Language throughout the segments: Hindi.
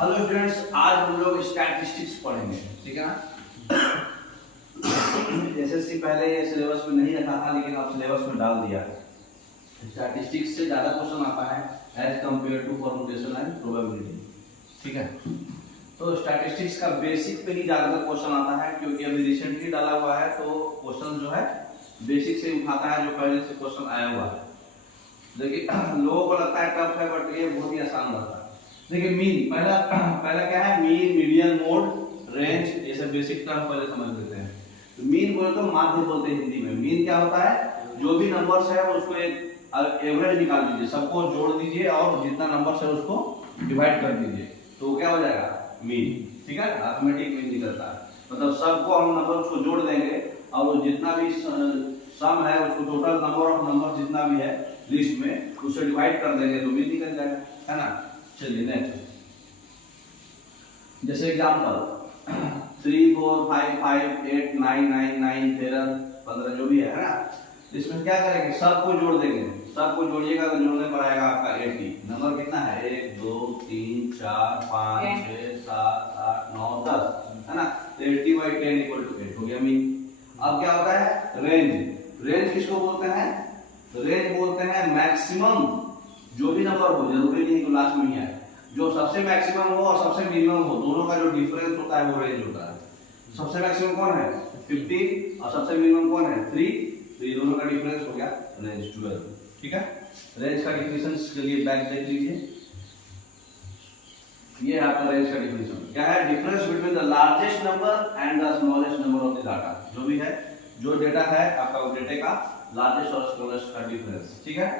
हेलो स्टूडेंट्स, आज हम लोग स्टैटिस्टिक्स पढ़ेंगे, ठीक है ना। एसएससी पहले ये सिलेबस में नहीं रखा था, लेकिन अब सिलेबस में डाल दिया है। स्टैटिस्टिक्स से ज्यादा क्वेश्चन आता है as compare to permutation and probability, ठीक है। तो स्टैटिस्टिक्स का बेसिक पे ही ज्यादातर क्वेश्चन आता है, क्योंकि अभी रिसेंटली डाला हुआ है, तो क्वेश्चन जो है बेसिक से उठाता है, जो पहले से क्वेश्चन आया हुआ है। देखिए लोगों को लगता है टफ है, बट ये बहुत ही आसान रहता है। देखिए मीन, पहला क्या है, मीन, मीडियन, मोड, रेंज, ये सब बेसिक टर्म पहले समझ लेते हैं। तो मीन बोले तो माध्य बोलते हैं हिंदी में। मीन क्या होता है, जो भी नंबर्स है उसको एक एवरेज निकाल दीजिए, सबको जोड़ दीजिए और जितना नंबर्स है उसको डिवाइड कर दीजिए, तो क्या हो जाएगा, मीन, ठीक है। अरिथमेटिक मीन निकलता है, मतलब सबको हम नंबर उसको जोड़ देंगे और जितना भी सम है उसको, टोटल नंबर ऑफ नंबर जितना भी है लिस्ट में, उसे डिवाइड कर देंगे तो मीन निकल जाएगा, है ना। चलिए नेक्स्ट, जैसे एग्जांपल 3 4 5 5 8 9 9 9 13 15 जो भी है ना, इसमें क्या करेंगे, सबको जोड़ देंगे। सबको जोड़िएगा तो जोड़ने पर आएगा आपका 80। नंबर कितना है, 1 2 3 4 5 6 7 8 9 10, है ना। तो 80/10 = 8 हो गया मीन। अब क्या होता है, रेंज। रेंज किसको बोलते हैं, रेंज बोलते हैं मैक्सिमम, जो भी नंबर हो, जरूरी नहीं तो लास्ट में ही आए, जो सबसे मैक्सिमम हो और सबसे मिनिमम हो, दोनों का जो डिफरेंस होता है वो रेंज होता है। सबसे मैक्सिमम कौन है, 50, और सबसे मिनिमम कौन है, 3, तो ये दोनों का डिफरेंस हो गया रेंज 12, ठीक है। रेंज का डिफिनेशन के लिए बैक देख लीजिए, ये आपका रेंज का डिफिनेशन क्या है, difference between the largest number and the smallest number of the data. जो भी है, जो डेटा है आपका, वो डेटा का लार्जेस्ट और स्मॉलेस्ट का डिफरेंस, ठीक है।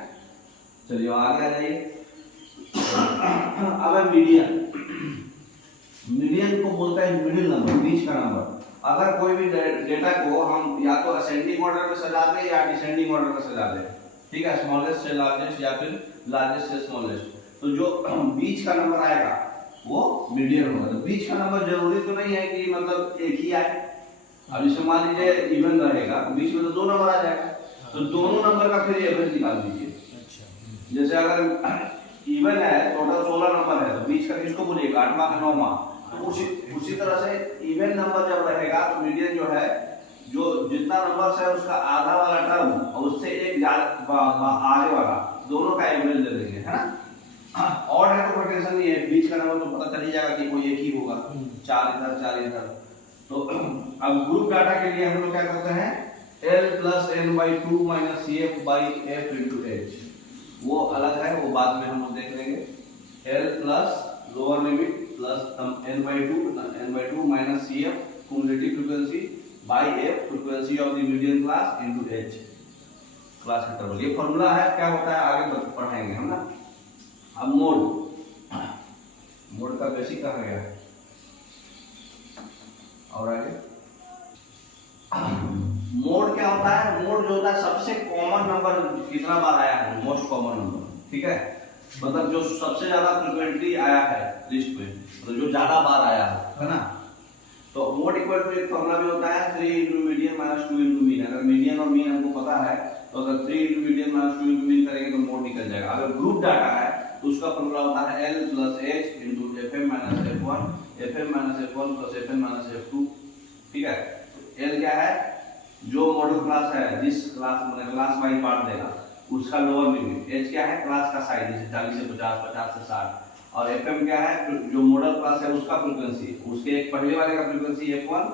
चलिए आगे आ जाइए। अब है मीडियन। मीडियन को बोलते हैं मिडिल नंबर, बीच का नंबर। अगर कोई भी डेटा को हम या तो असेंडिंग ऑर्डर में सजा दें या डिसेंडिंग ऑर्डर में सजा दें, ठीक है, स्मॉलेस्ट से लार्जेस्ट या फिर लार्जेस्ट से स्मॉलेस्ट, तो जो बीच का नंबर आएगा वो मीडियन होगा। तो बीच का नंबर जरूरी तो नहीं है कि मतलब एक ही आए। अब जैसे मान लीजिए इवन रहेगा, बीच में तो 2 नंबर आ जाएगा, तो दोनों नंबर का फिर एवरेज निकाल दीजिए। जैसे अगर इवन है, टोटल 16 नंबर है, तो बीच का किसको बोलिए, 8वां का 9वां। तो उसी तरह से इवन नंबर जब रहेगा तो मीडियन जो है, जो जितना नंबर है उसका आधा वाला टर्म और उससे एक आगे वाला, दोनों का एवरेज ले लेंगे, है ना। और है तो कोई टेंशन नहीं है, बीच का नंबर तो पता चल ही जाएगा कि कोई एक ही होगा, 4 इधर 4 इधर। तो अब ग्रुप डाटा के लिए हम लोग क्या करते हैं, L + n/2 - CF/F × H, वो अलग है, वो बाद में हम लोग देख लेंगे। L plus lower limit plus n/2 - CF cumulative frequency by F frequency of the median class into H class interval, ये फॉर्मूला है, क्या होता है आगे पढ़ाएंगे हम ना। अब मोड का बेसिक कहा गया है, और आगे मोड क्या होता है, मोड जो होता है सबसे कॉमन नंबर कितना बार आया है, मोस्ट कॉमन नंबर, ठीक है, मतलब जो सबसे ज्यादा फ्रीक्वेंटली आया है लिस्ट में, मतलब जो ज्यादा बार आया है ना। तो मोड इक्वल टू एक फॉर्मूला भी होता है, 3 × मीडियन - 2 × मीन। अगर मीडियन और मीन हमको पता है, तो अगर 3 × मीडियन - 2 × मीन करेंगे तो मोड निकल जाएगा। अगर ग्रुप डाटा है तो उसका फॉर्मूला होता है L + H × FM - F1 FM - F1 + FM - F2, ठीक है। L क्या है, जो मॉड्यूल क्लास है, जिस क्लास में क्लास वाइज पार्ट देगा उसका लोअर लिमिट। H क्या है, क्लास का साइज, जैसे 40 से 50 50 से 60। और FM क्या है, जो मॉडल क्लास है उसका फ्रीक्वेंसी, उसके एक पहले वाले का फ्रीक्वेंसी F1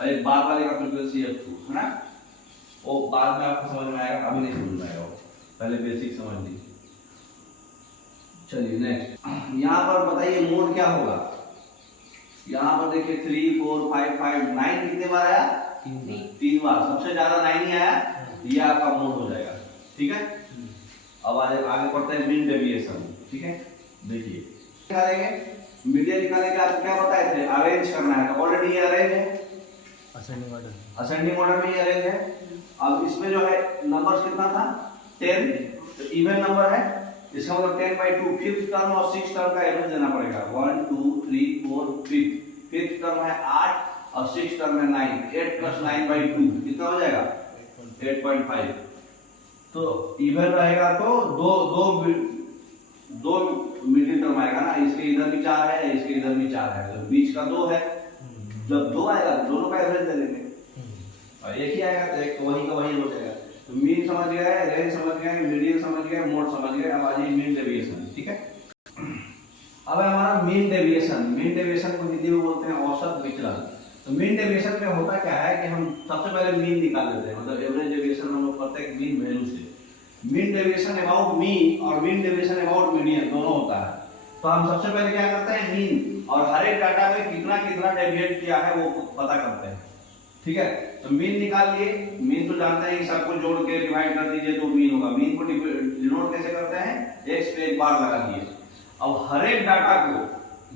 और एक बाद वाले का फ्रीक्वेंसी F2, है ना। वो बाद में आपको समझ में आएगा, अभी नहीं समझ में आएगा, पहले बेसिक समझ लीजिए। चलिए नेक्स्ट, यहाँ पर बताइए मोड क्या होगा। यहाँ पर देखिए 3 4 5 5 9 कितने बार आया, 3 बार, सबसे ज्यादा 9 ही आया, ये आपका मोड हो जाएगा, ठीक है। अब आगे पढ़ते हैं मीन डेविएशन, ठीक है। देखिए निकालेंगे, मीडियन निकालने के आपको क्या बताए थे, अरेंज करना है, तो ऑलरेडी ये अरेंज है, असेंडिंग ऑर्डर में ही अरेंज है। अब इसमें जो है नंबर्स कितना था, 10, तो इवन नंबर है, इसका मतलब 10/2 फिफ्थ टर्म और 6th टर्म का एवरेज देना पड़ेगा, 1 2 3 4 5, फिफ्थ टर्म है 8 और 6th टर्म है 9, 8 + 9/2 कितना हो जाएगा, 8.5। तो इवन रहेगा तो दो मिडिल टर्म आएगा ना, इसके इधर भी 4 है, इसके इधर भी 4 है, तो बीच का 2 है। जब 2 आएगा तो दोनों का एवरेज ले लेंगे, और एक ही आएगा तो एक वही का वही हो जाएगा। तो मीन समझ गए, रेंज समझ गए, मीडियन समझ गए, मोड समझ गए। अब आ जाइए मीन डेविएशन। ठीक है, अब है हमारा मीन डेविएशन। मीन डेविएशन को हिंदी में बोलते हैं औसत विचलन। तो मीन डेविएशन में होता क्या है कि हम सबसे पहले मीन निकाल लेते हैं, मतलब एवरेज डेविएशन हम लोग करते हैं मीन वैल्यू से। मीन डेविएशन अबाउट मीन और मीन डेविएशन अबाउट मीडियन दोनों होता है। तो हम सबसे पहले क्या करते हैं, मीन, और हर एक डाटा में कितना कितना डेविएट किया है वो पता करते हैं। ठीक है, तो मीन निकाल लिए। मीन तो जानते हैं, सबको जोड़ के डिवाइड कर दीजिए तो मीन होगा। मीन को डिनोट कैसे करते हैं, x पे एक बार लगा दिए। अब हर एक डाटा को,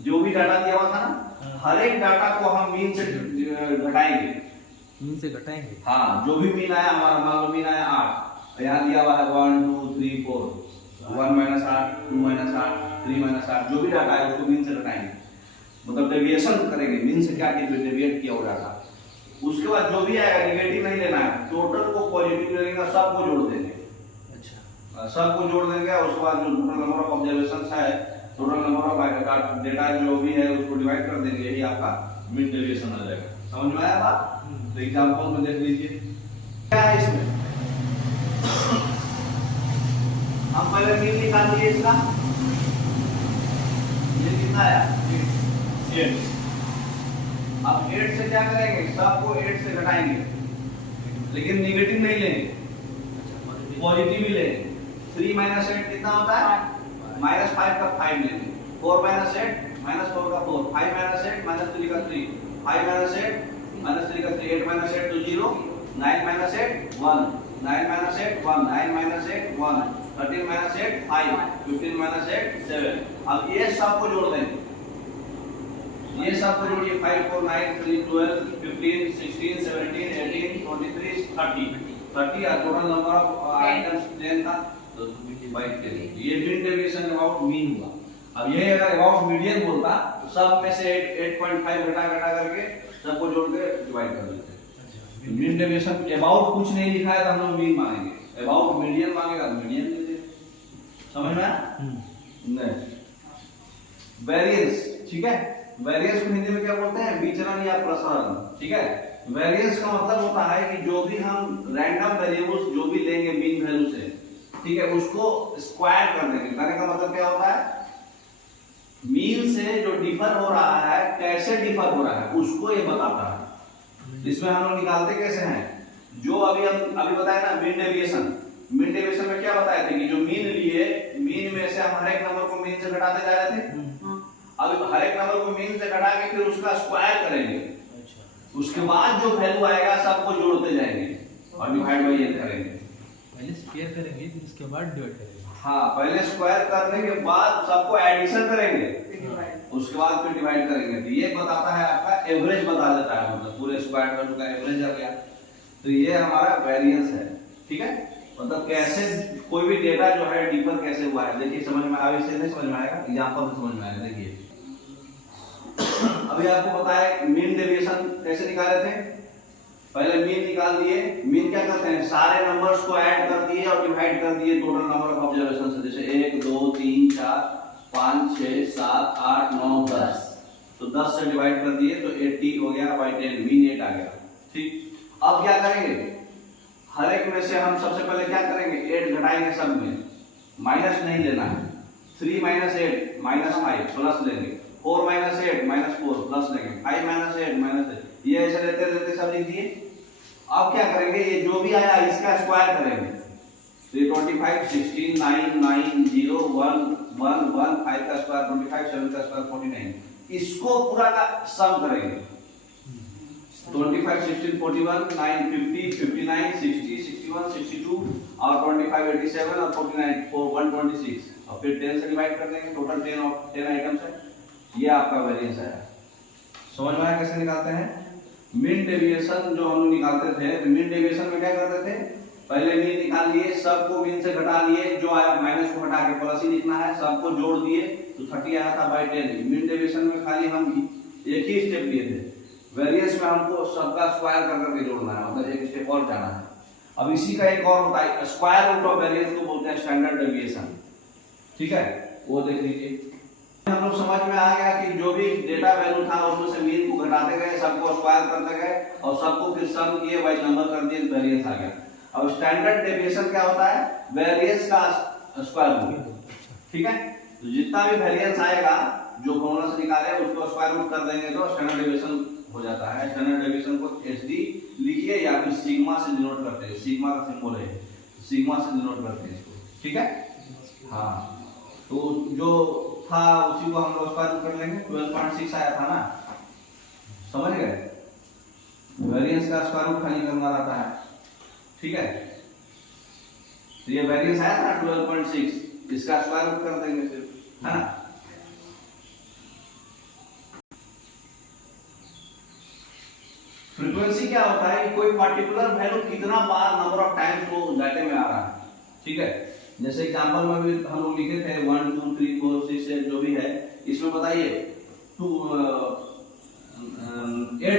जो भी डाटा दिया हुआ था ना, हर एक डाटा को हम मीन से घटाएंगे। मीन से घटाएंगे? हाँ, जो भी मीन आया हमारा, मान लो मीन आया 8, तो यहाँ दिया हुआ है 1 2 3 4, 1 - 8 2 - 8 3 - 8, जो भी डाटा है उसको मीन से घटाएंगे, मतलब डेविएशन करेंगे मीन से, क्या डेविएट किया वो डाटा। उसके बाद जो भी आएगा नेगेटिव नहीं लेना है, टोटल को पॉजिटिव लेंगे, सबको जोड़ देंगे। अच्छा, सबको जोड़ देंगे। उसके बाद जो टोटल नंबर ऑफ ऑब्जर्वेशंस है, टोटल नंबर ऑफ डेटा जो भी है उसको डिवाइड कर देंगे, यही आपका मीन डेविएशन आ जाएगा। समझ में आया बात? तो एग्जांपल में देख लीजिए क्या है इसमें। हम पहले मीन निकाल लिए इसका, ये कितना आया 8। अब 8 से क्या करेंगे, सबको 8 से घटाएंगे, लेकिन नेगेटिव नहीं लेंगे, पॉजिटिव ही लेंगे। 3 - 8 कितना होता है, -5 का 5 लेंगे। 4 - 8 -4 का 4, 5 - 8 -3 का 3, 5 - 8 -3 का 3, 8 - 8 तो 0, 9 - 8 1, 9 - 8 1, 9 - 8 1, 13 - 8 5, 15 - 8 7। अब ये सबको जोड़ देंगे, ये सब को जोड़िए। 5 4 9 3 12 15 16 17 18 23 30 और टोटल नंबर ऑफ आइटम्स 10 था, तो डिवाइड करिए। ये मीन डेविएशन अबाउट मीन हुआ। अब ये अगर अबाउट मीडियन बोलता तो सब में से 8.5 घटा करके सबको जोड़ के डिवाइड कर देते। मीन डेविएशन अबाउट कुछ नहीं लिखा है तो हम लोग मीन मानेंगे, अबाउट मीडियन मांगेगा मीडियन ले लेंगे। समझ में आया? नहीं। वेरिएंस, ठीक है, वेरिएंस को हिंदी में क्या बोलते हैं, विचलन या प्रसरण। ठीक है, वेरिएंस का मतलब होता है कि जो भी हम रैंडम वेरिएबल्स जो भी लेंगे मीन वैल्यू से, ठीक है, उसको स्क्वायर कर देंगे। करने का मतलब क्या होता है, मीन से जो डिफर हो रहा है, कैसे डिफर हो रहा है उसको ये बताता है। इसमें हम लोग निकालते कैसे हैं, जो अभी बताया ना मीन डेविएशन। मीन डेविएशन में क्या बताए थे कि जो मीन लिए, मीन में से हम हर एक नंबर को मीन से घटाते जा रहे थे। अब हर एक नंबर को मीन से घटा के फिर उसका स्क्वायर करेंगे। अच्छा। उसके बाद जो वैल्यू आएगा सबको जोड़ते जाएंगे और डिवाइड बाय ये करेंगे। पहले स्क्वायर करेंगे फिर उसके बाद डिवाइड करेंगे। हाँ, पहले स्क्वायर करने के बाद सबको एडिशन करेंगे, उसके बाद फिर डिवाइड करेंगे। तो ये बताता है आपका एवरेज, बता देता है, मतलब पूरे स्क्वायर वैल्यू का एवरेज आ गया। तो ये हमारा वेरिएंस है। ठीक है, मतलब कैसे कोई भी डेटा जो है डिफर कैसे हुआ है। देखिए समझ में आया, इससे नहीं समझ में आएगा, एग्जांपल से समझ में आएगा। देखिए अभी आपको पता है मीन डेविएशन कैसे निकाले थे। पहले मीन निकाल दिए। मीन क्या करते हैं, सारे नंबर्स को ऐड कर दिए और डिवाइड कर दिए टोटल नंबर ऑफ ऑब्जर्वेशन से। जैसे 1 2 3 4 5 6 7 8 9 10, तो 10 से डिवाइड कर दिए तो 80 हो गया बाय 10, मीन 8 आ गया। ठीक, अब क्या करेंगे, हर एक में से हम सबसे पहले क्या करेंगे, 8 घटाएंगे सब में, माइनस नहीं लेना है। 3 - 8 -5 प्लस लेंगे, 4 - 8 -4 प्लस लेंगे, 5 - 8 -8, ये ऐसे लेते लेते सब लिख दिए। अब क्या करेंगे, ये जो भी आया इसका स्क्वायर करेंगे। तो 25 16 9 9 0 1 1 1 5 का स्क्वायर 25, 7 का स्क्वायर 49, इसको पूरा का सम करेंगे। 25 16 41 9 50 59 60 61 62 और 25 87 और 49 126, और फिर 10 से डिवाइड कर देंगे। टोटल 10 आइटम्स है। ये आपका वेरिएंस है। समझ में आया कैसे निकालते हैं मीन डेविएशन। जो हम लोग निकालते थे, मीन डेविएशन में क्या करते थे, पहले मीन निकाल लिए, सबको मीन से घटा लिए, जो आया माइनस को हटा के प्लस ही लिखना है, सबको जोड़ दिए तो 30 आया था बाय 10। मीन डेविएशन में खाली हम एक ही स्टेप लिए थे। वेरिएंस में हमको सबका स्क्वायर कर करके जोड़ना है, मतलब एक स्टेप और जाना है। अब इसी का एक और होता है स्क्वायर रूट ऑफ वेरिएंस को बोलते हैं स्टैंडर्ड डेविएशन। ठीक है, वो देख लीजिए। हम लोग समझ में आ गया कि जो भी डेटा वैल्यू था उसमें से मीन को घटाते गए, सबको स्क्वायर करते गए और सबको फिर सम किए बाई नंबर कर दिए, वेरिएंस आ गया। अब स्टैंडर्ड डेविएशन क्या होता है? वेरिएंस का स्क्वायर रूट। ठीक है, तो जितना भी वेरिएंस आएगा जो फॉर्मूला से निकाले उसको स्क्वायर रूट कर देंगे तो स्टैंडर्ड डेविएशन हो जाता है। स्टैंडर्ड डेविएशन को एचडी लिखिए या फिर सिग्मा से डिनोट करते हैं, सिग्मा का सिंबल है, सिग्मा से डिनोट करते हैं इसको। ठीक है, हाँ, तो जो था उसी को हम लोग स्क्वायर रूट कर लेंगे। 12.6 आया था ना, समझ गए? वेरिएंस का स्क्वायर रूट खाली करना रहता है। ठीक है, तो ये वेरिएंस आया था 12.6, इसका स्क्वायर रूट कर देंगे सिर्फ, है ना। फ्रीक्वेंसी क्या होता है? कोई पर्टिकुलर वैल्यू कितना बार नंबर ऑफ टाइम्स वो डाटे में आ रहा है। ठीक है, जैसे एग्जांपल में भी हम लोग लिखे थे 1 2 3 4 6 जो भी है, इसमें बताइए 8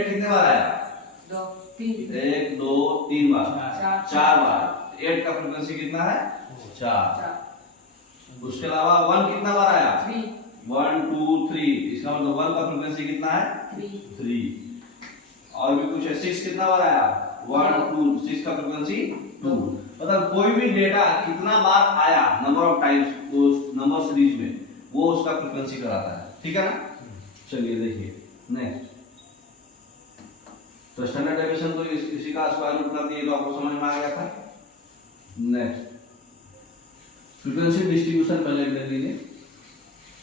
कितने बार आया? 1 2 3 बार, 4 बार। 8 का फ्रीक्वेंसी कितना है? 4। उसके अलावा 1 कितना बार आया? 1 2 3, इसका मतलब 1 का फ्रीक्वेंसी कितना है? 3। और भी कुछ है, 6 कितना बार आया? 1 2, 6 का फ्रीक्वेंसी 2। मतलब कोई भी डेटा कितना बार आया नंबर ऑफ टाइम्स उस नंबर सीरीज में, वो उसका फ्रीक्वेंसी कराता है। ठीक है ना। चलिए देखिए नेक्स्ट, तो स्टैंडर्ड डेविएशन तो इसी का स्क्वायर रूट कर दिए तो आपको समझ में आ गया था। नेक्स्ट, फ्रीक्वेंसी डिस्ट्रीब्यूशन पहले देख लीजिए।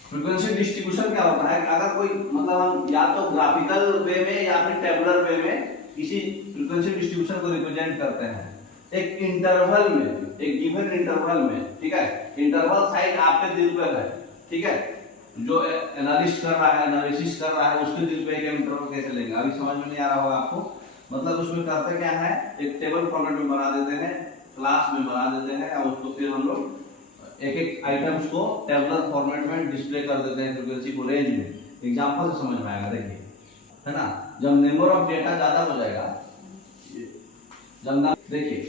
फ्रीक्वेंसी डिस्ट्रीब्यूशन क्या होता है? अगर कोई मतलब हम या तो ग्राफिकल वे में या फिर टेबुलर वे में किसी फ्रीक्वेंसी डिस्ट्रीब्यूशन को रिप्रेजेंट करते हैं एक इंटरवल में, एक गिवन इंटरवल में। ठीक है, इंटरवल साइज आपके दिल पे है। ठीक है, जो एनालिस्ट कर रहा है, एनालिसिस कर रहा है, उसके दिल पे एक इंटरवल कैसे लेंगे, अभी समझ में नहीं आ रहा होगा आपको। मतलब उसमें करते क्या है, एक टेबल फॉर्मेट में बना देते हैं, क्लास में बना देते हैं और उसको फिर हम लोग एक एक आइटम्स को टेबुलर फॉर्मेट में डिस्प्ले कर देते हैं फ्रीक्वेंसी को रेंज में। एग्जांपल से समझ में आएगा, देखिए, है ना। जब नंबर ऑफ डेटा ज्यादा हो जाएगा, जब ना देखिए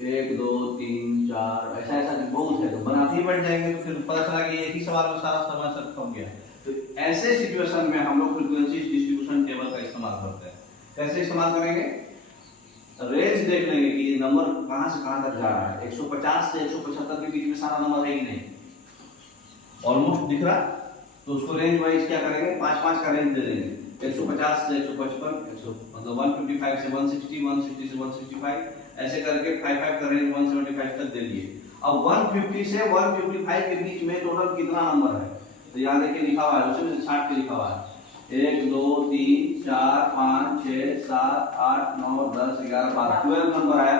1 2 3 4 ऐसा ऐसा बहुत है तो बनाते ही बैठ जाएंगे तो फिर पता चला कि एक ही सवाल में सारा समय सब कम गया। तो ऐसे सिचुएशन में हम लोग फ्रीक्वेंसी डिस्ट्रीब्यूशन टेबल का इस्तेमाल करते हैं। कैसे इस्तेमाल करेंगे? रेंज देख लेंगे कि ये नंबर कहां से कहां तक जा रहा है। 150 से 175 के बीच में सारा नंबर है ही नहीं, ऑलमोस्ट दिख रहा, तो उसको रेंज वाइज क्या करेंगे, 5-5 का रेंज दे देंगे। 150 से 155, मतलब 155 से 160, 160 से 165, ऐसे करके 5-5 का रेंज 175 तक दे दिए। अब 150 से 155 के बीच में टोटल कितना नंबर है, तो यहाँ देखिए लिखा हुआ है, उसमें से छाट के लिखा हुआ है 1 2 3 4 5 6 7 8 9 10 11 12 12 नंबर आया,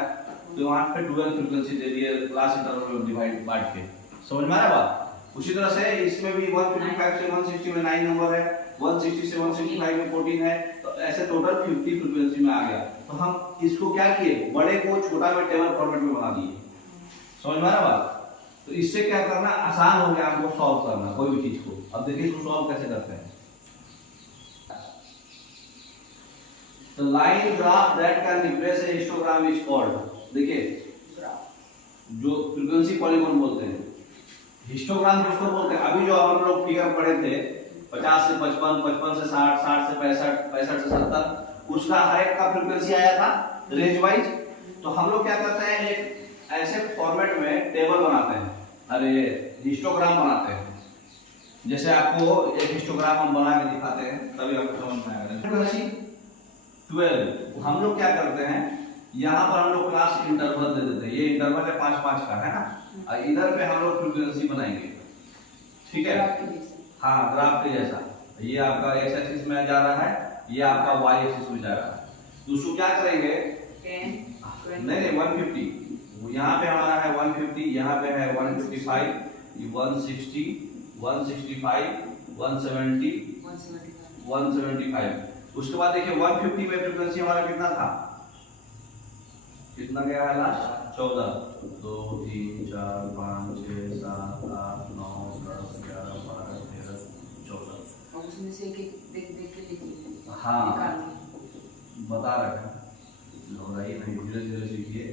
तो वहां पे 12 फ्रीक्वेंसी दे दिए क्लास इंटरवल में डिवाइड बांट के। समझ में आ रहा बात? उसी तरह से इसमें भी 155 से 160 में 9 नंबर है, 160 से 165 में 14 है, तो ऐसे टोटल 50 फ्रीक्वेंसी में आ गया। तो हम इसको क्या किए, बड़े को छोटा में टेबल फॉर्मेट में बना दिए। समझ में आ रहा बात? तो इससे क्या करना आसान हो गया आपको सॉल्व करना कोई भी चीज को। अब देखिए इसको सॉल्व कैसे करते हैं। The line graph that can replace a histogram is called, देखिए जो फ्रीक्वेंसी पॉलीगॉन बोलते हैं, हिस्टोग्राम किसको बोलते हैं? अभी जो हम लोग फिगर पढ़े थे 50 से 55, 55 से 60, 60 से 65, 65 से 70, उसका हर एक का फ्रीक्वेंसी आया था रेंज वाइज। तो हम लोग क्या करते हैं, एक ऐसे फॉर्मेट में टेबल बनाते हैं, अरे हिस्टोग्राम बनाते हैं। जैसे आपको एक हिस्टोग्राम हम बना के दिखाते हैं तभी आपको समझ में आएगा। 12 हम लोग क्या करते हैं, यहाँ पर हम लोग क्लास इंटरवल दे देते हैं, ये इंटरवल है 5-5 का, है ना। और इधर पे हम लोग फ्रीक्वेंसी बनाएंगे। ठीक है, हाँ ग्राफ के जैसा, ये आपका एक्स एक्सिस में जा रहा है, ये आपका वाई एक्सिस में जा रहा है। तो उसको क्या करेंगे, 10 नहीं 150, यहाँ पे हमारा है 150, यहाँ पे है 155, 160, 165, 170, 175। उसके बाद देखिए 150 में फ्रीक्वेंसी हमारा कितना था, कितना गया है लास्ट 14, 2 3 4 5 6 7 8 9 10 11 12 13 14। और उसमें से एक देख के लिखिए। हाँ बता रखा, दोहराइए नहीं, धीरे धीरे सीखिए,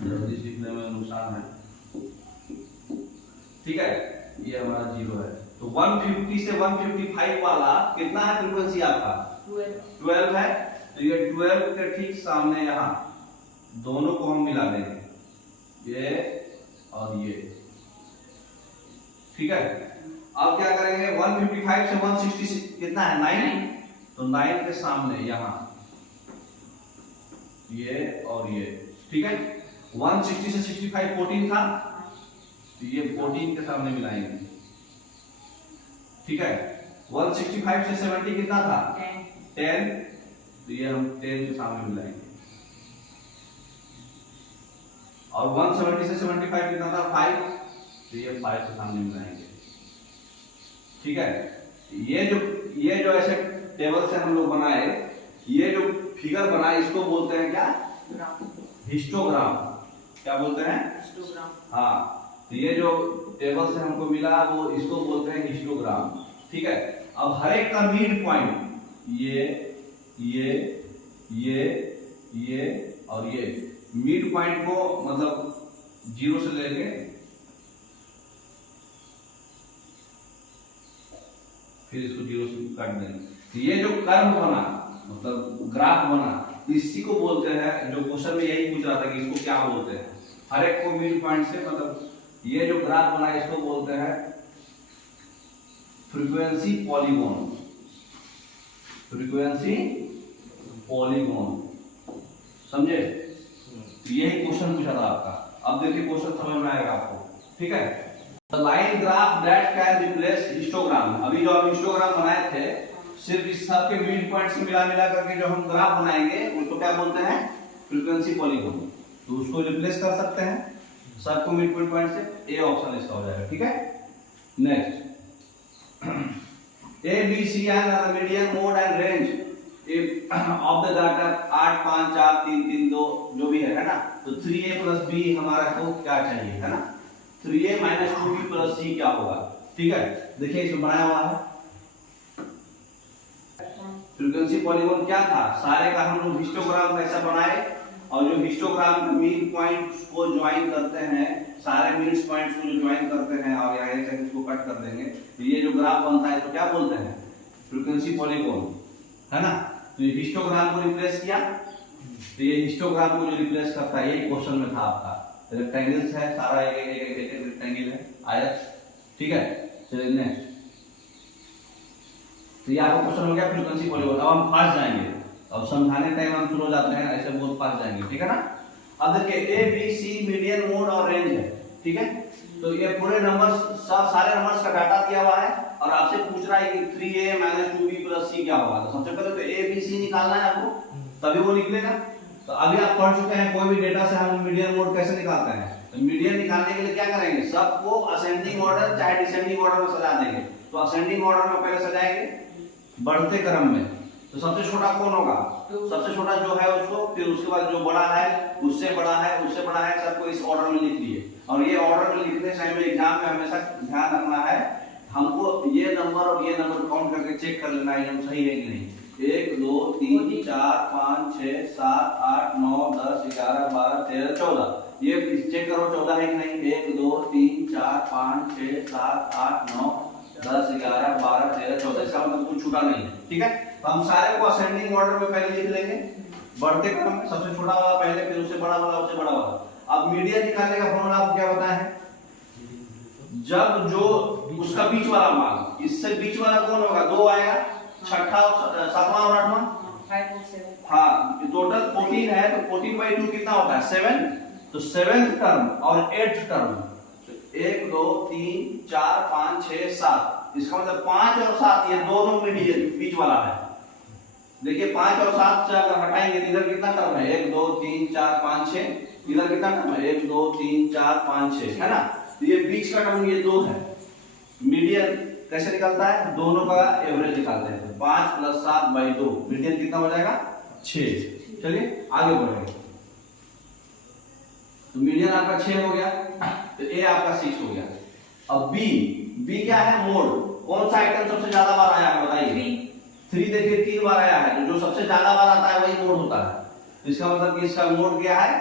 जल्दी सीखने में नुकसान है। ठीक है, ये हमारा 0 है। तो 150 से 155 वाला कितना है फ्रीक्वेंसी आपका? 12 है। तो ये 12 के ठीक सामने यहाँ दोनों को हम मिला देंगे, ये और ये, ठीक है। अब क्या करेंगे, 155 से 160 कितना है 9, तो 9 के सामने यहाँ ये और ये, ठीक है। 160 से 65 14 था, तो ये 14 के सामने मिलाएंगे, ठीक है। 165 से 70 कितना था 10, तो ये हम 10 के सामने मिलाएंगे। और 170 से 75 कितना था 5, तो ये 5 के सामने मिलाएंगे, ठीक है। ये जो ऐसे टेबल से हम लोग बनाए, ये जो फिगर बनाए इसको बोलते हैं क्या? हिस्टोग्राम। क्या बोलते हैं? हिस्टोग्राम। हाँ, तो ये जो टेबल से हमको मिला वो इसको बोलते हैं हिस्टोग्राम, ठीक है। अब हर एक का मिड पॉइंट ये और ये मिड पॉइंट को मतलब 0 से लेके फिर इसको 0 से काट देंगे। तो ये जो कर्व बना मतलब ग्राफ बना, इसी को बोलते हैं, जो क्वेश्चन में यही पूछ रहा था कि इसको क्या बोलते हैं। हर एक को मिड पॉइंट से मतलब ये जो ग्राफ बना इसको बोलते हैं फ्रीक्वेंसी पॉलीगॉन। फ्रीक्वेंसी पॉलीगॉन, समझे? तो यही क्वेश्चन पूछा था आपका। अब देखिए क्वेश्चन समझ में आएगा आपको, ठीक है। Line graph that can replace histogram. अभी जो हम हिस्टोग्राम बनाए थे, सिर्फ इस सब के मिड पॉइंट से मिला करके जो हम ग्राफ बनाएंगे उसको क्या बोलते हैं? Frequency polygon. तो उसको रिप्लेस कर सकते हैं सबको मिड पॉइंट से, ए ऑप्शन इसका हो जाएगा, ठीक है। Next, A B C and the median mode and range of the data 8 5 4 3 3 2 जो भी है ना। तो 3a + b हमारा को क्या चाहिए, है ना। 3a - 2b + c क्या होगा, ठीक है। देखिए इसमें बनाया हुआ है फ्रीक्वेंसी पॉलीगॉन। क्या था, सारे का हम लोग हिस्टोग्राम कैसा बनाए, और जो हिस्टोग्राम के मिड पॉइंट्स को ज्वाइन करते हैं, सारे मिड पॉइंट्स को जो ज्वाइन करते हैं और यहाँ से इसको कट कर देंगे, तो ये जो ग्राफ बनता है तो क्या बोलते हैं? फ्रीक्वेंसी पॉलीगॉन, है ना। तो ये हिस्टोग्राम को रिप्लेस किया, तो ये हिस्टोग्राम को जो रिप्लेस करता है, ये क्वेश्चन में था आपका। रेक्टेंगल्स है सारा, एक रेक्टेंगल है, आयत, ठीक है। चलिए नेक्स्ट, तो ये आपका क्वेश्चन हो गया फ्रीक्वेंसी पॉलीगॉन। अब हम फास्ट जाएंगे, अब समझाने टाइम हम स्लो जाते हैं, ऐसे बहुत फास्ट जाएंगे, ठीक है ना। अब देखिए A B C median mode और रेंज है, ठीक है। तो ये पूरे नंबर्स सारे नंबर्स का डाटा दिया हुआ है और आपसे पूछ रहा है कि 3a - 2b + c क्या होगा। तो सबसे पहले तो a b c निकालना है आपको, तभी वो निकलेगा। तो अभी आप पढ़ चुके हैं कोई भी डेटा से हम मीडियन मोड कैसे निकालते हैं। तो मीडियन निकालने के लिए क्या करेंगे, सबको असेंडिंग ऑर्डर चाहे डिसेंडिंग ऑर्डर में सजा देंगे। तो असेंडिंग ऑर्डर में पहले सजाएंगे बढ़ते क्रम में। तो सबसे छोटा कौन होगा? सबसे छोटा जो है उसको, फिर उसके बाद जो बड़ा है उससे बड़ा है, उससे बड़ा है, सबको इस ऑर्डर में लिख दिए। और ये ऑर्डर में लिखने टाइम में एग्जाम में हमेशा ध्यान रखना है, हमको ये नंबर और ये नंबर काउंट करके चेक कर लेना है हम सही है कि नहीं। 1 2 3 4 5 6 7 8 9 10 11 12 13 14, ये चेक करो 14 है कि नहीं। 1 2 3 4 5 6 7 8 9 10 11 12 13 14, इसका मतलब कुछ छूटा नहीं है, ठीक है। तो हम सारे को असेंडिंग ऑर्डर में पहले लिख लेंगे, बढ़ते क्रम में सबसे छोटा वाला पहले, फिर उससे बड़ा वाला, उससे बड़ा वाला। अब मीडियन निकालने का फॉर्मूला आपको क्या बताया है? जब जो उसका बीच वाला मान, इससे बीच वाला कौन होगा? 2 आएगा, छठा, सातवां और आठवां, 5 और 7। हाँ, टोटल 14 है, तो 14/2 कितना होता है? 7। तो 7th टर्म और 8th टर्म, 1 2 3 4 5 6 7, इसका मतलब 5 और 7 ये दोनों मीडियन बीच वाला है। देखिए 5 और 7 से अगर हटाएंगे तो इधर कितना टर्म है? 1 2 3 4 5 6, इधर कितना टर्म है? 1 2 3 4 5 6, है ना। तो ये बीच का टर्म ये 2 है। मीडियन कैसे निकलता है? दोनों का एवरेज निकालते हैं। 5 + 7/2, मीडियन कितना हो जाएगा? 6। चलिए आगे बढ़ेंगे। तो मीडियन आपका 6 हो गया, तो ए आपका 6 हो गया। अब बी क्या है? मोड। कौन सा आइटम सबसे ज्यादा बार आया है बताइए? 3 देखिए 3 बार आया है, तो जो सबसे ज्यादा बार आता है वही मोड होता है। तो इसका मतलब कि इसका मोड क्या है?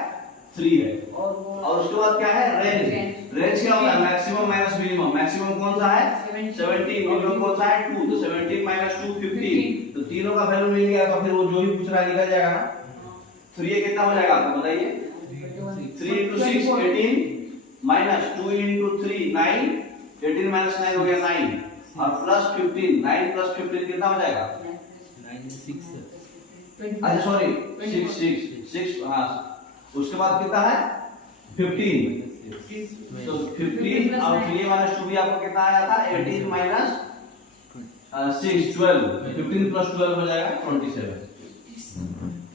3 है। और उसके बाद क्या है? रेंज। रेंज क्या होता है? Maximum minus minimum. मैक्सिमम कौन सा है? 17, मिनिमम कौन सा है? 2। तो 17 माइनस 2 15। तो तीनों का वैल्यू मिल गया, तो फिर वो जो ही पूछ रहा है निकल जाएगा ना। तो ये कितना हो जाएगा आपको बताइए? 3 into 6 18 माइनस 2 into 3 9, 18 माइनस 9 हो गया 9, और प्लस 15, 9 प्लस 15 कितना हो जाएगा? 9 6 अच्छा सॉरी 6 हाँ, उसके बाद कितना है? 15। तो 15 और 3 माइनस 2 भी आपको कितना आया था? 18 माइनस 6 12। 15 प्लस 12 हो जाएगा 27।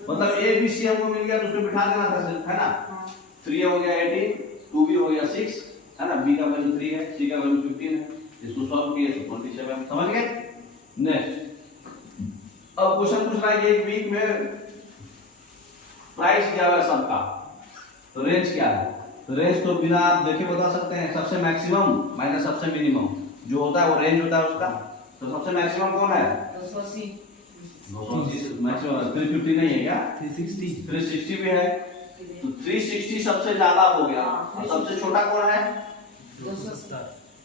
मतलब ए बी सी हमको मिल गया, तो उसमें बिठा देना था सिर्फ, है ना? 3 हो गया 18, 2 भी हो गया 6, है ना? बी का वैल्यू 3 है, सी का वैल्यू 15 है। इसको सॉल्व किए तो 27। समझ गए? नेक्स्ट अब क्वेश्चन पूछ रहा है एक वीक में प्राइस क्या है सबका, तो रेंज क्या है? तो रेंज तो बिना आप देखे बता सकते हैं। सबसे मैक्सिमम माइनस सबसे मिनिमम जो होता है वो रेंज होता है उसका। तो सबसे मैक्सिमम कौन है? 280 मैक्सिमम 350 नहीं है क्या? 360 भी है। तो 360 सबसे ज्यादा हो गया, और सबसे छोटा कौन है?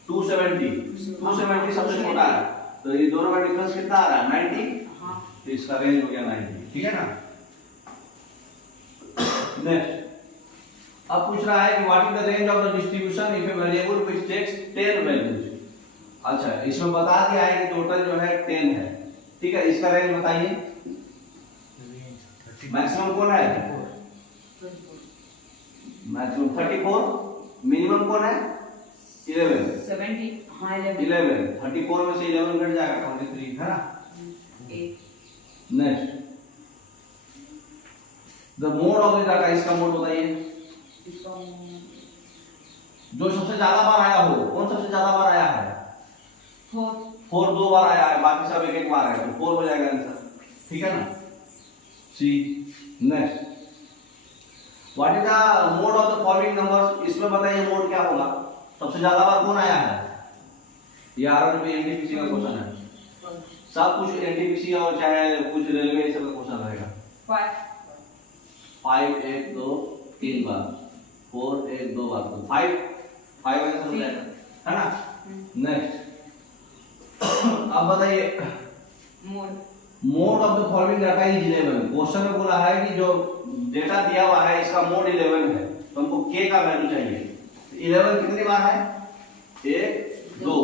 270 सबसे छोटा है। तो ये दोनों का डिफरेंस कितना आ रहा है? 90। तो इसका रेंज हो गया 90। ठीक है ना? नेक्स्ट अब पूछ रहा है कि what is the range of the distribution if a variable which takes 10 values. अच्छा, इसमें बता दिया है कि टोटल जो है 10 है। ठीक है, इसका रेंज बताइए। मैक्सिमम कौन है? मैक्सिमम 34। मिनिमम कौन है? 11 70 हाँ 11। 34 में से 11 घट जाएगा 23, है ना? Next the mode of the data, इसका मोड बताइए। जो सबसे ज्यादा बार आया हो, कौन सबसे ज्यादा बार आया है? 4 2 बार आया है, बाकी सब एक एक बार है, तो 4 हो जाएगा आंसर। ठीक है ना? C. Next what is the mode of the following numbers, इसमें बताइए मोड क्या होगा? सबसे ज्यादा बार कौन आया है? ये आरआरबी एनटीपीसी का क्वेश्चन है। सब कुछ एनटीपीसी और चाहे कुछ रेलवे ये सब का क्वेश्चन रहेगा। 5 1 2 3 बार, 4 1 2 बार, तो 5 आंसर हो जाएगा, है ना? नेक्स्ट अब बताइए mode of the following data is 11। Question में बोला है कि जो डेटा दिया हुआ है इसका मोड 11 है, तो हमको k का वैल्यू चाहिए। 11 कितनी बार है? 1 2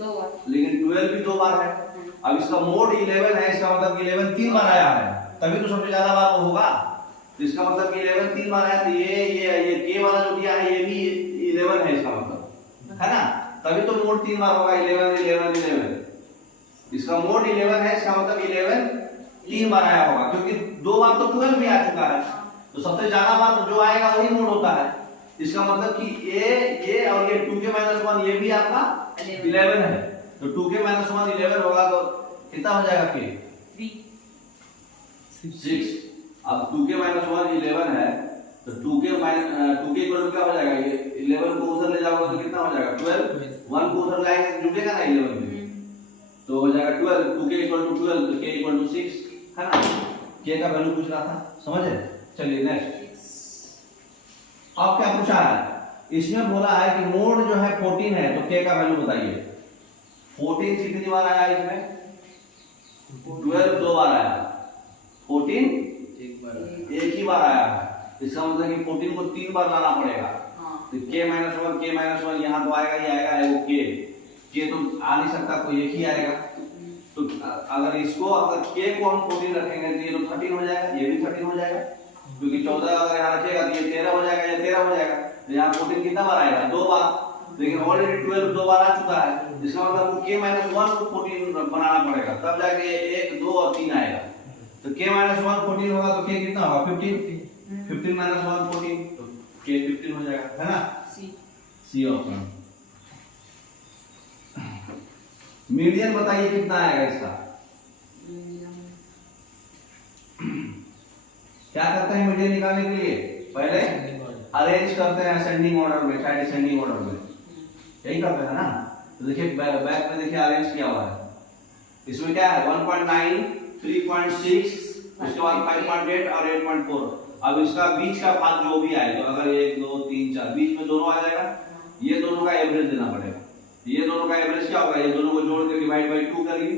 बार, लेकिन 12 भी 2 बार है। अब इसका मोड 11 है, इसका मतलब कि 11 3 बार आया है, तभी तो सबसे ज्यादा बार वो होगा। तो इसका मतलब कि 11 3 बार आया, तो ये k वाला जो दिया है ये भी 11 है इसका मतलब, है ना? तभी तो मोड 3 बार होगा। 11 11 11, इसका मोड 11 है, इसका मतलब 11 3 बार आया होगा, क्योंकि 2 बार तो 12 भी आ चुका है। तो सबसे ज्यादा बार जो आएगा वही मोड होता है। इसका मतलब कि ये और ये 2k - 1 ये भी आपका 11 है। तो 2k - 1 11 होगा, तो कितना हो जाएगा k? 6। अब 2k - 1 11 है, तो 2k इक्वल क्या हो जाएगा? ये 11 को उधर ले जाओगे तो कितना हो जाएगा? 12। 1 को उधर लाएंगे तो जुड़ेगा ना 11 में, तो हो जाएगा 12। 2k = 12, तो k = 6, है ना? k का वैल्यू पूछ रहा था, समझे? चलिए नेक्स्ट अब क्या पूछा है? इसमें बोला है कि मोड जो है 14 है, तो k का वैल्यू बताइए। 14 कितनी बार आया इसमें? 12 2 बार आया, 14 एक ही बार आया है। इसका मतलब कि 14 को 3 बार लाना पड़ेगा। तो k - 1 यहाँ तो आएगा ही आएगा, है वो k तो आ नहीं सकता, कोई एक ही आएगा। तो अगर k को हम 14 रखेंगे तो ये तो 13 हो जाएगा, ये भी 13 हो जाएगा, क्योंकि 14 अगर यहाँ रखेगा तो ये 13 हो जाएगा, ये 13 हो जाएगा। तो यहाँ 14 कितना बार आएगा? 2 बार, लेकिन ऑलरेडी 12 2 बार आ चुका है। इसका मतलब k - 1 को 14 बनाना पड़ेगा, तब जाके 1 2 और 3 आएगा। तो k - 1 14 होगा, तो k कितना होगा? 15। 15 - 1 14, तो k 15 हो जाएगा, है ना? C option. मीडियन बताइए कितना आएगा इसका? क्या करते हैं मीडियन निकालने के लिए? पहले अरेंज करते हैं असेंडिंग ऑर्डर में, चाहे डिसेंडिंग ऑर्डर में, यही करते हैं ना? तो देखिए बैक में देखिए अरेंज किया हुआ है। इसमें क्या है? 1.9 3.6, उसके बाद 5.8 और 8.4। अब इसका बीच का भाग जो भी आए, तो अगर 1 2 3 4 बीच में दोनों आ जाएगा, ये दोनों का एवरेज देना पड़ेगा। ये दोनों का एवरेज क्या होगा, ये दोनों को जोड़ के डिवाइड बाई 2 करिए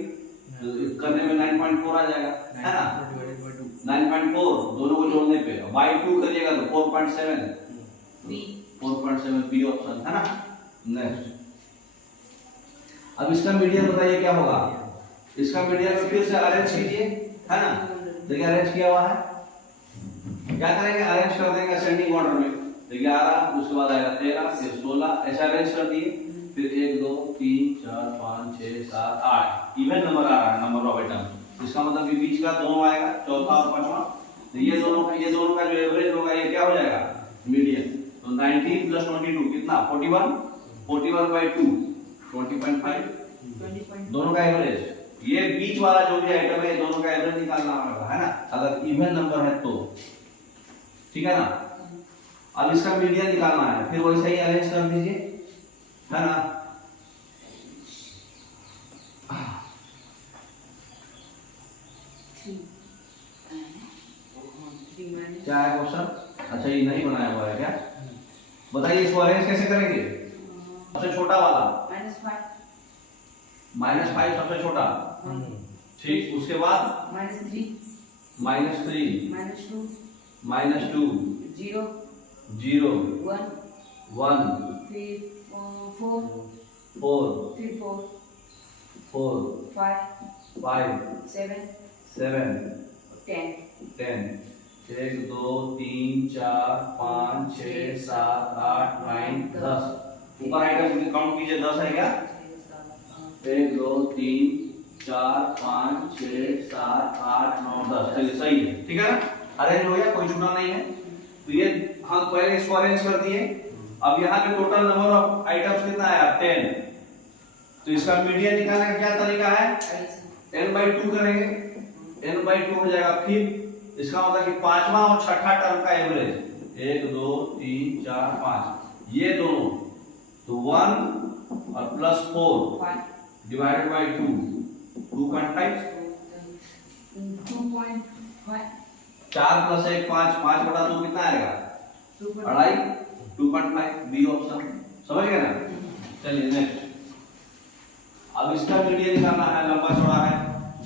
तो करने में 9.4 आ जाएगा, है ना। 9.4 दोनों को जोड़ने पे बाई 2 करिएगा तो 4.7 बी ऑप्शन, है ना। नेक्स्ट, अब इसका मीडियन बताइए क्या होगा। इसका मीडियन में फिर से अरेंज कीजिए, है ना। देखिए अरेंज किया हुआ है, क्या करेंगे, अरेंज कर देंगे असेंडिंग ऑर्डर में। तो 11, उसके बाद आएगा 13, फिर 16, ऐसा अरेंज कर दिए। फिर 1 2 3 4 5 6 7 8 इवन नंबर आ रहा है, नंबर ऑफ आइटम। इसका मतलब कि बीच का दोनों आएगा, चौथा और पांचवा। तो ये दोनों का जो एवरेज होगा ये क्या हो जाएगा, मीडियन। तो 19 प्लस 22 कितना, 41, 41 बाई 2 20.5 दोनों का एवरेज। ये बीच वाला जो भी आइटम है दोनों का एवरेज निकालना होगा, है ना, अगर इवन नंबर है तो, ठीक है ना। अब इसका मीडियन निकालना है, फिर वैसे ही अरेंज कर दीजिए, है ना। क्या है क्वेश्चन, अच्छा ये नहीं बनाया हुआ है क्या, बताइए इसको अरेंज कैसे करेंगे। सबसे छोटा वाला -5 सबसे छोटा, ठीक। उसके बाद -3 -2 0 1 4 5 7 10 1 2 3 4 5 6 7 8 9 10 ऊपर आइटम काउंट कीजिए, 10 है क्या, 1 2 3 4 5 6 7 8 9 10, चलिए सही है, ठीक है ना। अरेंज हो गया, कोई छूटा नहीं है। तो ये हम पहले इसको अरेंज कर दिए। अब यहाँ पे टोटल नंबर ऑफ आइटम्स कितना आया, 10। तो इसका मीडियन निकालने का क्या तरीका है, n/2 करेंगे, n/2 हो जाएगा। फिर इसका मतलब कि पांचवा और छठा टर्म का एवरेज 1 2 3 4 5 ये दोनों, तो 1 और प्लस 4 डिवाइडेड बाई 2 2.5 4 प्लस 1 5 5 बटा 2 कितना आएगा, 2.5 2.5 बी ऑप्शन, समझ गए ना। चलिए नेक्स्ट, अब इसका मीडियन निकालना है, लंबा चौड़ा है,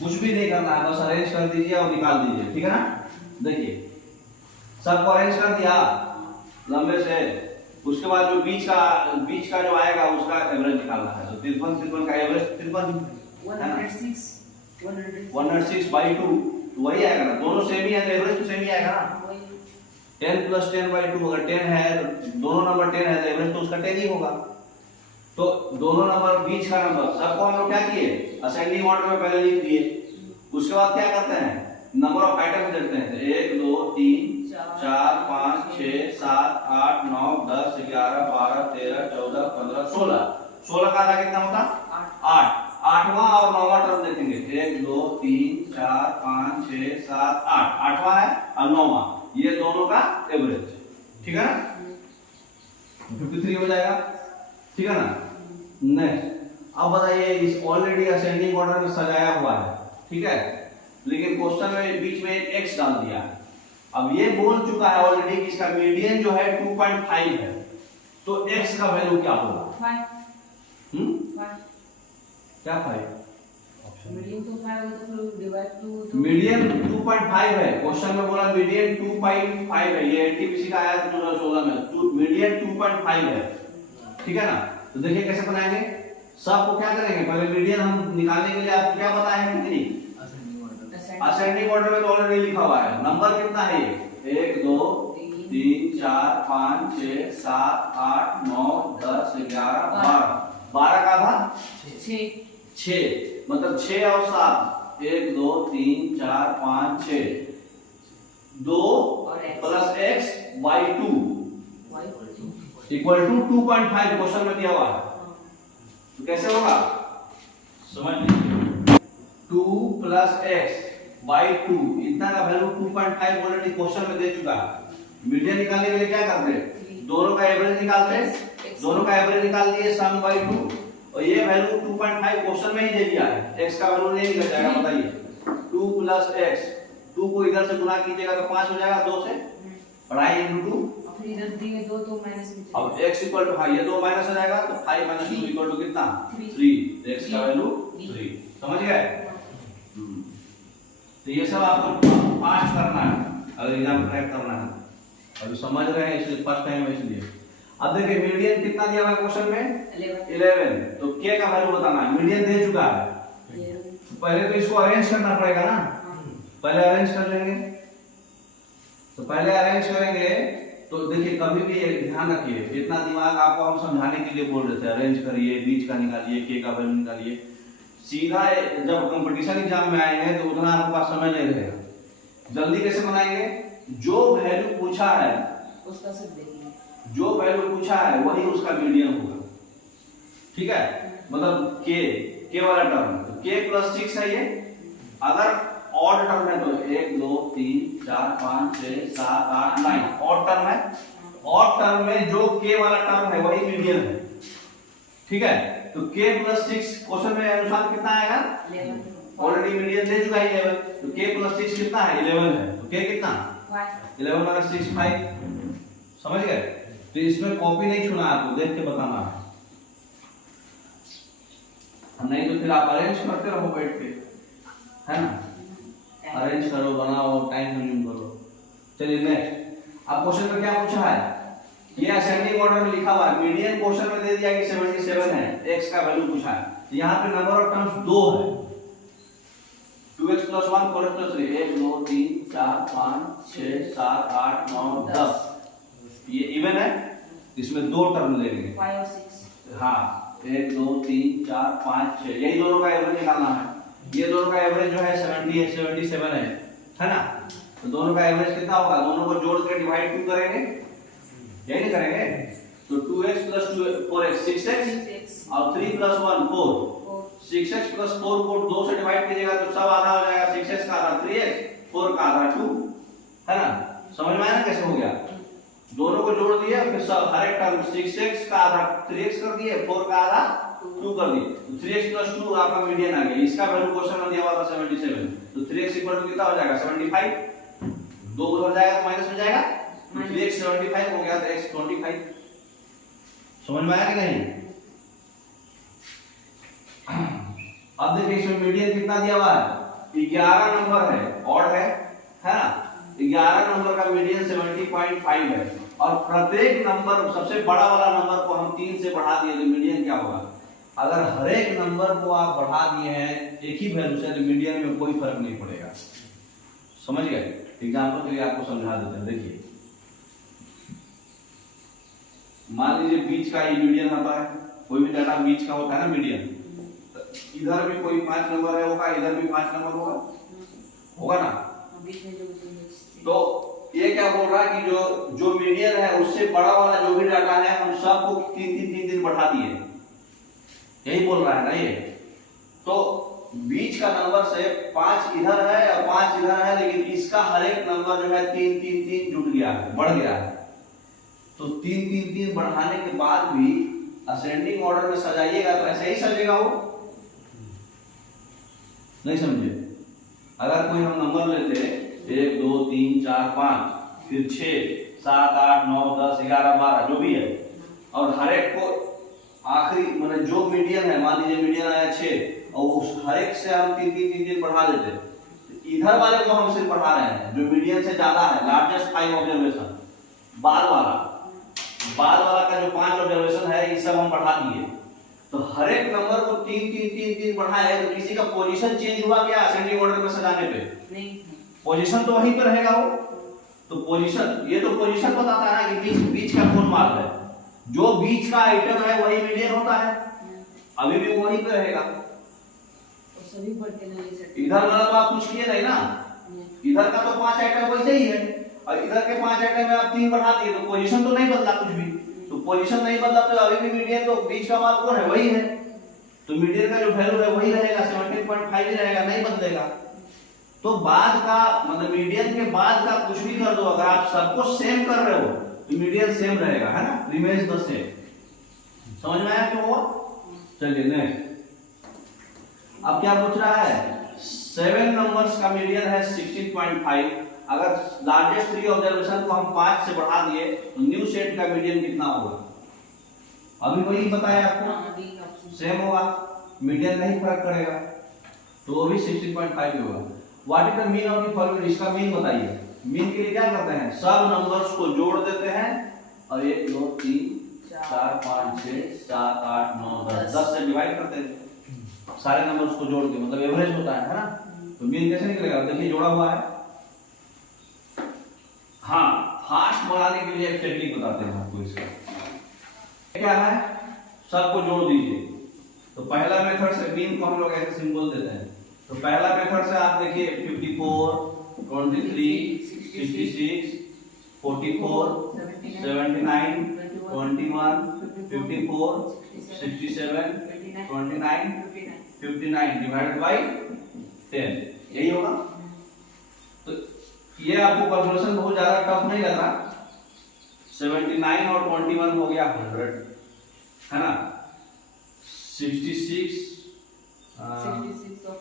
कुछ भी नहीं करना है, बस अरेंज कर दीजिए और निकाल दीजिए, ठीक है ना। देखिए सबको अरेंज कर दिया लंबे से, उसके बाद जो बीच का जो आएगा उसका एवरेज निकालना है। तो 53 का एवरेज 53 106 बाई 2 वही आएगा ना, दोनों सेम ही है, एवरेज तो सेम ही आएगा ना। 10 प्लस 10 बाई 2, अगर 10 है दोनों नंबर 10 है तो एवरेज तो उसका 10 ही होगा। तो दोनों नंबर बीच का नंबर सबको हम लोग क्या किए, असेंडिंग ऑर्डर में पहले लिख दिए। उसके बाद क्या करते हैं, नंबर ऑफ आइटम्स देखते हैं। 1 2 3 4 5 6 7 8 9 10 11 12 13 14 15 16 16 का आधा कितना होता, 8। आठवां और नौवां टर्म देखेंगे, 1 2 3 4 5 6 7 8 आठवां है और नौवां, ये दोनों का एवरेज, ठीक है ना। 53 हो जाएगा, ठीक है ना। नेक्स्ट, अब बताइए इस ऑलरेडी असेंडिंग ऑर्डर में सजाया हुआ है, ठीक है, लेकिन क्वेश्चन में बीच में एक x डाल दिया। अब ये बोल चुका है ऑलरेडी कि इसका मीडियन जो है 2.5 है, तो x का वैल्यू क्या होगा, 5 क्या 5, मीडियन तो 5 होगा तो डिवाइड 2 मीडियन 2.5 है, क्वेश्चन में बोला मीडियन 2.5 है, ये एनटीपीसी का आया 2016 में, मीडियन 2.5 है, ठीक है ना। तो देखिए कैसे बनाएंगे, सबको क्या करेंगे, पहले मीडियन हम निकालने के लिए आपको क्या बताया है, कितनी असेंडिंग ऑर्डर में तो ऑलरेडी लिखा हुआ है। नंबर कितना है ये, 1 2 3 4 5 6 7 8 9 10 11 12 12 का था 6 मतलब 6 और 7 1 2 3 4 5 6 2 plus x by 2 equal to 2.5 question में दिया हुआ है। तो कैसे होगा, समझ लीजिए, 2 प्लस x बाई 2 इतना का वैल्यू 2.5 ऑलरेडी क्वेश्चन में दे चुका है। मीडियन निकालने के लिए क्या करते हैं, दोनों का एवरेज निकालते हैं, दोनों का एवरेज निकाल दिए, सम बाई 2, और ये वैल्यू 2.5 क्वेश्चन में ही दे दिया है, x का वैल्यू नहीं निकल जाएगा, बताइए 2 प्लस x, 2 को इधर से गुना कीजिएगा तो 5 हो जाएगा, 2 से पढ़ाई इंटू 2 फिर इधर दिए 2 तो माइनस में चले अब x इक्वल टू, हाँ ये 2 माइनस हो जाएगा तो 5 माइनस 2 इक्वल टू कितना 3। 3। x का वैल्यू 3। समझ गए? तो ये सब आपको फास्ट करना है अगर एग्जाम क्रैक करना है। अभी समझ रहे हैं इसलिए फर्स्ट टाइम है इसलिए। अब देखिए मीडियन कितना दिया हुआ है क्वेश्चन में 11। तो k का वैल्यू बताना है, मीडियन दे चुका है। पहले तो इसको अरेंज करना पड़ेगा ना, पहले अरेंज कर लेंगे। तो पहले अरेंज करेंगे तो देखिए कभी भी एक ध्यान रखिए, इतना दिमाग आपको हम समझाने के लिए बोल रहे थे, अरेंज करिए, बीच का निकालिए, के का वैल्यू निकालिए। सीधा जब कंपटीशन एग्जाम में आए हैं तो उतना आपके पास समय नहीं रहेगा। जल्दी कैसे बनाएंगे, जो वैल्यू पूछा है उसका सब देखेंगे, जो वैल्यू पूछा है वही उसका मीडियन होगा। ठीक है, मतलब के वाला टर्म k प्लस 6 है ये। अगर ऑड टर्म है तो 1 2 3 4 5 6 7 8 9 ऑड टर्म है। ऑड टर्म में जो k वाला टर्म है वही मीडियन है। ठीक है, तो k प्लस 6 क्वेश्चन में अनुसार कितना आएगा 11। ऑलरेडी मीडियन दे चुका है 11। तो k प्लस 6 कितना है 11 है। तो k कितना 11 माइनस 6 5। समझ गए? तो इसमें कॉपी नहीं छूना आपको, देख के बताना है, नहीं तो फिर आप अरेंज करते रहो बैठ के, है ना। अरेंज करो, बनाओ, टाइम कंज्यूम करो। चलिए नेक्स्ट। अब क्वेश्चन में क्या पूछा है, ये असेंडिंग ऑर्डर में लिखा हुआ है। मीडियन क्वेश्चन में दे दिया कि 77 है, x का वैल्यू पूछा है। तो यहाँ पे नंबर ऑफ टर्म्स 2 है, 2x + 1 4x + 3 1 2 3 4 5 6 7 8 9 10। ये इवन है, इसमें 2 टर्म लेंगे 5 और 6। हाँ 1 2 3 4 5 6, यही दोनों का एवरेज निकालना है। ये दोनों का एवरेज जो है 70 है, 77 है ना। तो दोनों का एवरेज कितना होगा, दोनों को जोड़ के डिवाइड क्यों करेंगे, यही नहीं करेंगे। तो 2x + 2 4x 6x और 3 + 1 4। 6x + 4 को 2 से डिवाइड कीजिएगा तो सब आधा हो जाएगा, 6x का आधा 3x, 4 का आधा 2, है ना। समझ में आया ना कैसे हो गया। दोनों को जोड़ दिए, फिर सब हर एक टर्म 6x का आधा 3x कर दिए, 4 का आधा 2 कर दिए। तो 3x + 2 आपका मीडियन आ गया। इसका वैल्यू क्वेश्चन में दिया हुआ था 77। तो 3x = कितना हो जाएगा 75। 2 उधर जाएगा तो माइनस में जाएगा, तो 3x 75 हो गया, तो x 25। समझ में आया कि नहीं। अब देखिए इसमें मीडियन कितना दिया हुआ है 11 नंबर है, ऑड है ना। 11 नंबर का मीडियन 70.5 है। और प्रत्येक नंबर, सबसे बड़ा वाला नंबर को हम 3 से बढ़ा दिए तो मीडियन क्या होगा। अगर हर एक नंबर को आप बढ़ा दिए हैं एक ही वैल्यू से तो मीडियन में कोई फर्क नहीं पड़ेगा। समझ गए। एग्जांपल के लिए आपको समझा देते हैं। देखिए मान लीजिए बीच का ये मीडियन आता है, कोई भी डाटा बीच का होता है ना मीडियन। इधर भी कोई 5 नंबर है होगा, इधर भी 5 नंबर होगा ना। तो ये क्या बोल रहा है कि जो मीडियन है उससे बड़ा वाला जो भी डाटा है हम सबको 3 बढ़ा दिए, यही बोल रहा है ना ये। तो बीच का नंबर से 5 इधर है और 5 इधर है, लेकिन इसका हर एक नंबर जो है 3 जुड़ गया है, बढ़ गया है। तो 3 बढ़ाने के बाद भी असेंडिंग ऑर्डर में सजाइएगा तो ऐसे ही सजेगा वो, नहीं समझे। अगर कोई हम नंबर लेते 1 2 3 4 5 फिर 6 7 8 9 10 11 12 जो भी है, और हर एक को आखिरी मतलब जो मीडियन है, मान लीजिए मीडियन आया 6 और उस हर एक से हम 3 बढ़ा देते। इधर वाले को हम सिर्फ बढ़ा रहे हैं जो मीडियन से ज्यादा है, लार्जेस्ट 5 ऑब्जर्वेशन। बाद वाला का जो 5 ऑब्जर्वेशन है ये सब हम बढ़ा दिए। तो हर एक नंबर को 3 बढ़ाए तो किसी का पोजीशन चेंज हुआ क्या असेंडिंग ऑर्डर में सजाने पे? नहीं, पोजीशन तो वहीं पे रहेगा वो। तो पोजीशन, ये तो पोजीशन बताता है ना कि बीच का कौन मार्ग है। जो बीच का आइटम है वही मीडियन होता है, अभी भी वहीं पे रहेगा। तो सभी बढ़ते नहीं। इधर वाला तो आप कुछ किए नहीं ना, इधर का तो 5 आइटम वैसे ही है और इधर के 5 आइटम में आप 3 बढ़ा दिए तो पोजीशन तो नहीं बदला कुछ भी। तो पोजीशन नहीं बदला तो अभी भी मीडियन, तो बीच का मार्क कौन है वही है। तो मीडियन का जो वैल्यू है वही रहेगा, 17.5 ही रहेगा, नहीं बदलेगा। तो बाद का मतलब मीडियन के बाद का कुछ भी कर दो, अगर आप सबको सेम कर रहे हो तो मीडियन सेम रहेगा, है ना, रिमेन्स द सेम। समझ में आया क्यों हुआ। चलिए नेक्स्ट। अब क्या पूछ रहा है 7 नंबर्स का मीडियन है 16.5 अगर लार्जेस्ट 3 ऑब्जर्वेशन को हम 5 से बढ़ा दिए तो न्यू सेट का मीडियन कितना होगा? अभी वही बताया आपको, हाँ, डी ऑप्शन। सेम होगा, मीडियन नहीं फर्क करेगा, तो वो भी 16.5 होगा। What is the mean of the following? इसका मीन बताइए। मीन के लिए क्या करते हैं? सब नंबर्स को जोड़ देते हैं और 1 2 3 4 5 6 7 8 9 10 से डिवाइड करते हैं सारे नंबर्स को जोड़ के, मतलब एवरेज होता है ना। तो मीन कैसे निकलेगा? देखिए जोड़ा हुआ है। हाँ, फास्ट बनाने के लिए एक टेक्निक बताते हैं आपको। इसका क्या है? सबको जोड़ दीजिए। तो पहला मेथड से मीन को हम लोग ऐसे सिंबल देते हैं। तो पहला मेथड से आप देखिए 54 23 66 44 79 21 54 67 29 59 डिवाइडेड बाय 10, यही होगा। तो ये आपको कैलकुलेशन बहुत ज्यादा टफ नहीं लगा। 79 और 21 हो गया 100, है ना। 66 66 और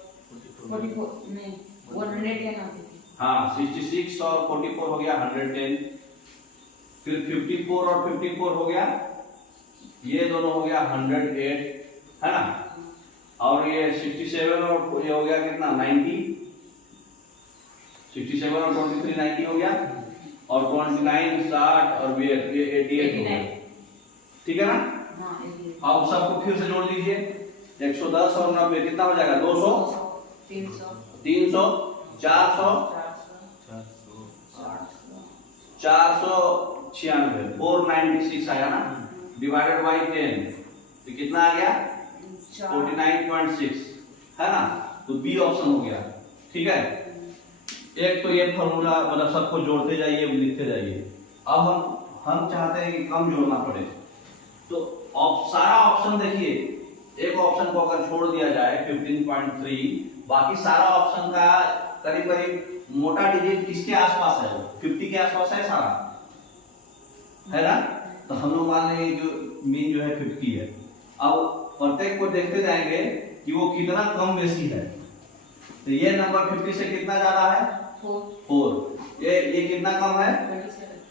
44 नहीं 110 आती थी। हाँ 66 और 44 हो गया 110। फिर 54 और 54 हो गया, ये दोनों हो गया 108, है ना। और ये 67 और ये हो गया कितना 90, 67 और 23 90 हो गया, और 29 60 और ये 88 हो गया, ठीक है ना। हाँ, अब सबको फिर से जोड़ लीजिए। 110 और 90 कितना हो जाएगा? 200 300 300 400 496 496 आया ना, डिवाइडेड बाय 10 तो कितना आ गया? 49.6, है ना। तो बी ऑप्शन हो गया, ठीक है। एक तो ये फॉर्मूला, मतलब सबको जोड़ते जाइए, लिखते जाइए। अब हम चाहते हैं कि कम जोड़ना पड़े, तो सारा ऑप्शन देखिए, एक ऑप्शन को अगर छोड़ दिया जाए 15.3, बाकी सारा ऑप्शन का करीब करीब मोटा डिजिट किसके आसपास है? 50 के आसपास है सारा, है ना। तो हम लोग मान लेंगे जो मीन जो है 50 है। अब प्रत्येक को देखते जाएंगे कि वो कितना कम बेसी है। तो ये नंबर 50 से कितना ज्यादा है? 4। ये कितना कम है?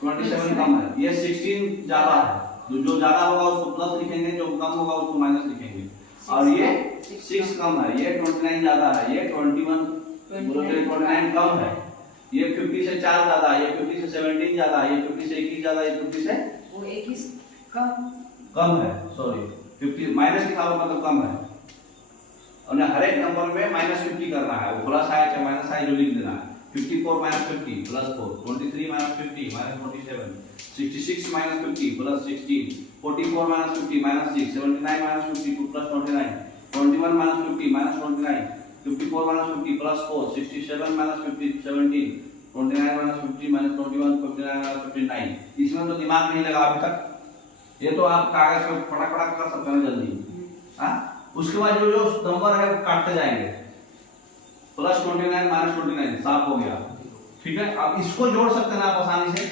27 कम है। ये 16 ज्यादा है। जो ज्यादा होगा उसको प्लस लिखेंगे, जो कम होगा उसको माइनस लिखेंगे। और ये 6 कम है, ये 29 ज्यादा है, ये 29 कम है, ये 50 से 4 ज्यादा है, ये 50 से 17 ज्यादा है, ये 50 से 21 ज्यादा है, ये 50 से वो 21 कम है, सॉरी 50 माइनस लिखा हुआ मतलब कम है। और ना हर एक नंबर में -50 करना है, वो प्लस आए चाहे माइनस आए जो लिख देना है। 54 - 50 + 4, 23 - 50 -47, 66 - 50 + 16, 44 - 50 -6, 79 - 50 2 + 29, 21 - 50 -29, 54 - 50 + 4, 67 - 50 17, 29 - 50 -21, 59 - 59। इसमें तो दिमाग नहीं लगा अभी तक, ये तो आप कागज पे फटाफट कर सकते हैं जल्दी। हाँ, उसके बाद जो नंबर है वो काटते जाएंगे, +29 - 29 साफ हो गया, ठीक है। अब इसको जोड़ सकते हैं आप आसानी से।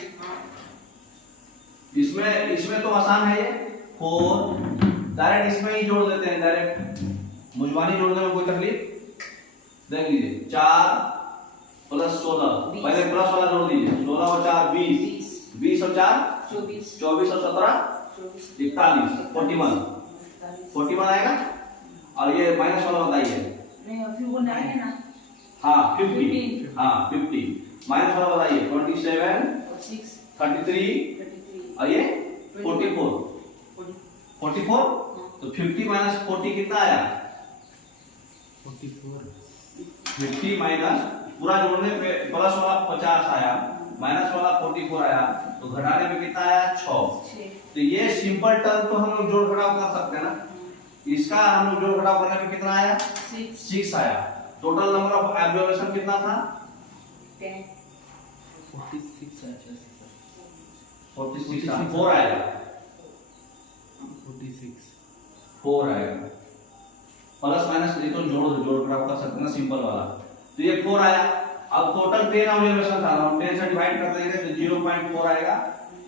इसमें तो आसान है, ये 4 डायरेक्ट इसमें ही जोड़ देते हैं, डायरेक्ट मुजवानी जोड़ने में कोई तकलीफ देख लीजिए। 4 + 16, पहले प्लस वाला जोड़ दीजिए। 16 और 4 20, 20 और 4 24 24 और 17 41, 41 आएगा। और ये माइनस वाला बताइए। नहीं, फिर वो 9 है ना। हाँ 50, हाँ 50 माइनस वाला बताइए। 27 6 33 और ये 44 तो 50 - 40 कितना आया? 44 50 माइनस पूरा जोड़ने पे प्लस वाला 50 आया, माइनस वाला 44 आया, तो घटाने पे कितना आया? 6। तो ये सिंपल टर्म तो हम लोग जोड़ घटाव कर सकते हैं ना। इसका हम लोग जोड़ घटाव करने पे कितना आया? 6 आया। टोटल नंबर ऑफ ऑब्जर्वेशन कितना था? 10 46 46 4 आएगा, 46 4 आएगा। प्लस माइनस ये तो जोड़ घटाव कर सकते हैं ना, सिंपल वाला। तो ये 4 आया। अब टोटल 10 ऑब्जर्वेशन था, हम 10 से डिवाइड कर देंगे तो 0.4 आएगा।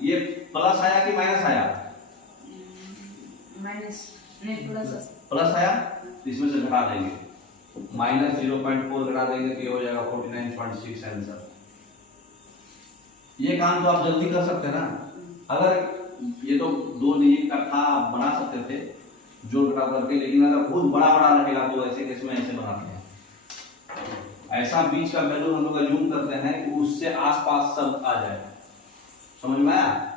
ये प्लस आया कि माइनस आया? माइनस नहीं, प्लस आया, तो इसमें से घटा देंगे, -0.4 घटा देंगे तो ये हो जाएगा 49.6 आंसर। ये काम तो आप जल्दी कर सकते हैं ना। अगर ये तो 2 डिजिट का था, आप बना सकते थे जोड़ घटाव करके, लेकिन अगर बहुत बड़ा बड़ा रहेगा तो ऐसे केस में ऐसे बनाते हैं। ऐसा बीच का वैल्यू हम लोग अज्यूम करते हैं कि उससे आसपास सब आ जाए, समझ में आया?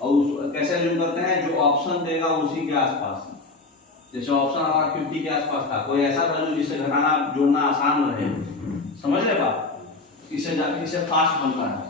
और उस कैसे अज्यूम करते हैं, जो ऑप्शन देगा उसी के आसपास। जैसे ऑप्शन हमारा 50 के आसपास था, कोई ऐसा वैल्यू जिससे घटाना जोड़ना आसान रहे, समझ रहे बात? इससे फास्ट बनता है।